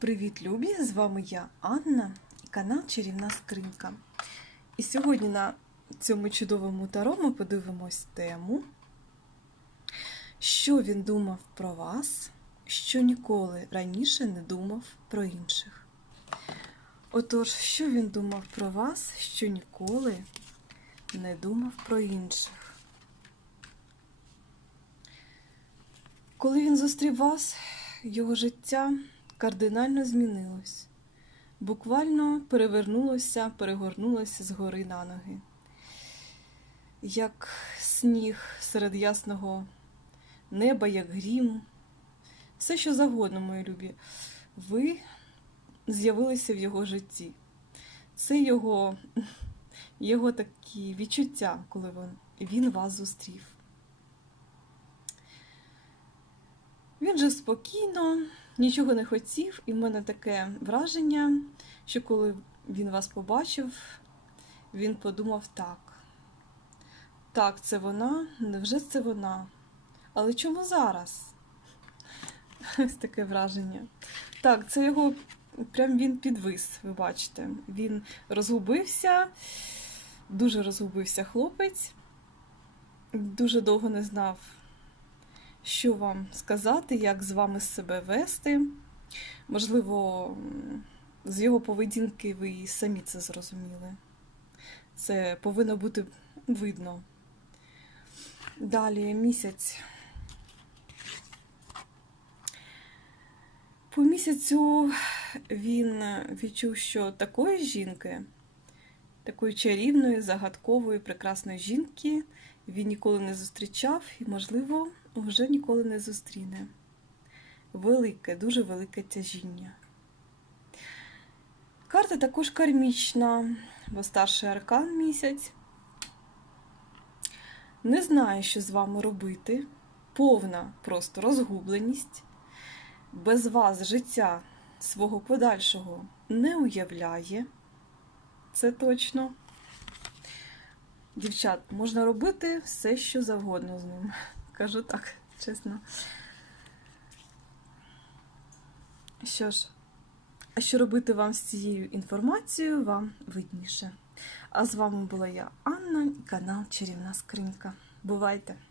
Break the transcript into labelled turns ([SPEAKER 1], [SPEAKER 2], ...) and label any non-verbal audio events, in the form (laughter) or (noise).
[SPEAKER 1] Привіт, любі! З вами я, Анна, і канал Чарівна Скринька. І сьогодні на цьому чудовому таро ми подивимось тему, що він думав про вас, що ніколи раніше не думав про інших. Отож, що він думав про вас, що ніколи не думав про інших. Коли він зустрів вас, його життя кардинально змінилось. Буквально перевернулося, перегорнулося з гори на ноги. Як сніг серед ясного неба, як грім. Все, що завгодно, мої любі, ви з'явилися в його житті. Це його, його такі відчуття, коли він, він вас зустрів. Він жив спокійно, нічого не хотів, і в мене таке враження, що коли він вас побачив, він подумав так. Так, це вона, невже це вона? Але чому зараз? (laughs) Ось таке враження. Так, це його прям він підвис, ви бачите. Він розгубився, дуже розгубився хлопець, дуже довго не знав що вам сказати, як з вами себе вести. Можливо, з його поведінки ви і самі це зрозуміли. Це повинно бути видно. Далі місяць. По місяцю він відчув, що такої жінки, такої чарівної, загадкової, прекрасної жінки він ніколи не зустрічав і, можливо, вже ніколи не зустріне. Велике, дуже велике тяжіння. Карта також кармічна, бо старший аркан місяць. Не знає, що з вами робити. Повна просто розгубленість. Без вас життя свого подальшого не уявляє. Це точно. Дівчат, можна робити все, що завгодно з ним. (laughs) Кажу так, чесно. Що ж, а що робити вам з цією інформацією, вам видніше. А з вами була я, Анна, і канал Чарівна Скринька. Бувайте!